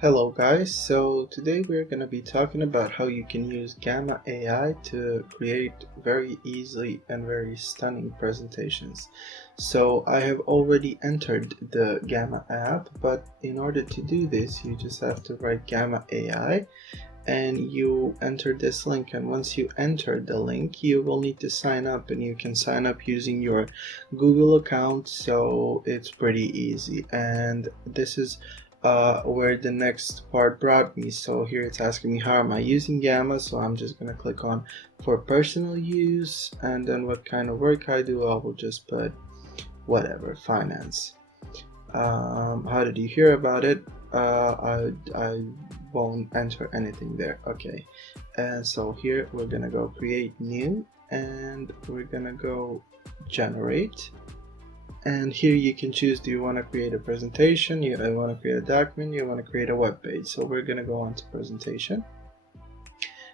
Hello guys, so today we're going to be talking about how you can use Gamma AI to create very easily and very stunning presentations. So I have already entered the Gamma app, but in order to do this you just have to write Gamma AI and you enter this link, and once you enter the link you will need to sign up, and you can sign up using your Google account. So it's pretty easy, and this is where the next part brought me. So here it's asking me how am I using Gamma, so I'm just gonna click on for personal use, and then what kind of work I do, I will just put whatever, finance. How did you hear about it? I won't enter anything there. Okay, and so here we're gonna go create new, and we're gonna go generate, and here you can choose, do you want to create a presentation, you want to create a document, you want to create a web page. So we're gonna go on to presentation.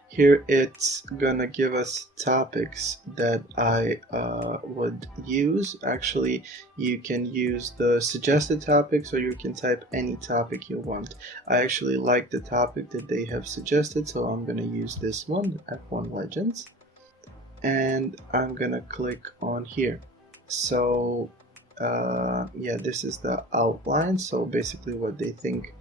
Here it's gonna give us topics that I would use. Actually, you can use the suggested topics, or you can type any topic you want. I actually like the topic that they have suggested, so I'm gonna use this one, F1 Legends, and I'm gonna click on here. So yeah, this is the outline. So basically what they think,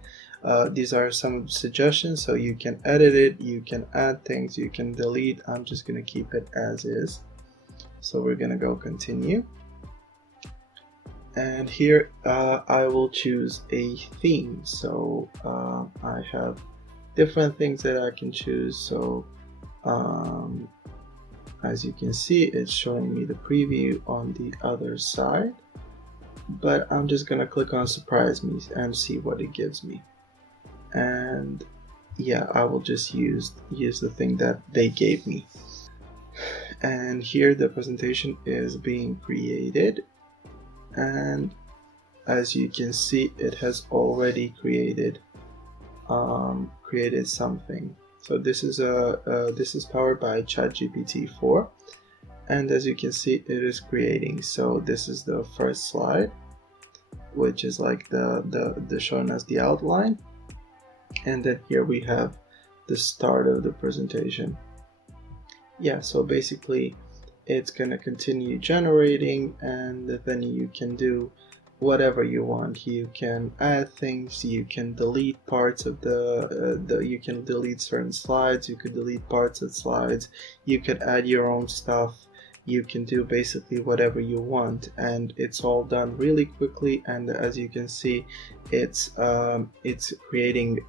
these are some suggestions, so you can edit it, you can add things, you can delete. I'm just gonna keep it as is. So we're gonna go continue, and here I will choose a theme. So I have different things that I can choose. So as you can see, it's showing me the preview on the other side, but I'm just gonna click on surprise me and see what it gives me. And yeah, I will just use the thing that they gave me. And here the presentation is being created, and as you can see, it has already created something. So this is powered by ChatGPT 4, and as you can see, it is creating. So this is the first slide, which is like the showing us the outline, and then here we have the start of the presentation. Yeah, so basically it's gonna continue generating, and then you can do whatever you want. You can add things, you can delete parts of you can delete certain slides, you could delete parts of slides, you could add your own stuff, you can do basically whatever you want, and it's all done really quickly. And as you can see, it's creating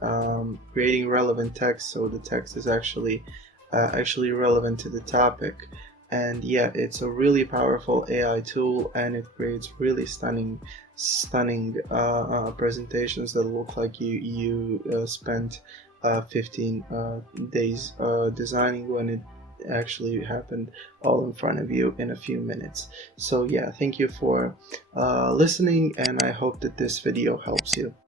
relevant text, so the text is actually relevant to the topic. And yeah, it's a really powerful AI tool, and it creates really stunning presentations that look like you spent 15 days designing, when it actually happened all in front of you in a few minutes. So yeah, thank you for listening, and I hope that this video helps you.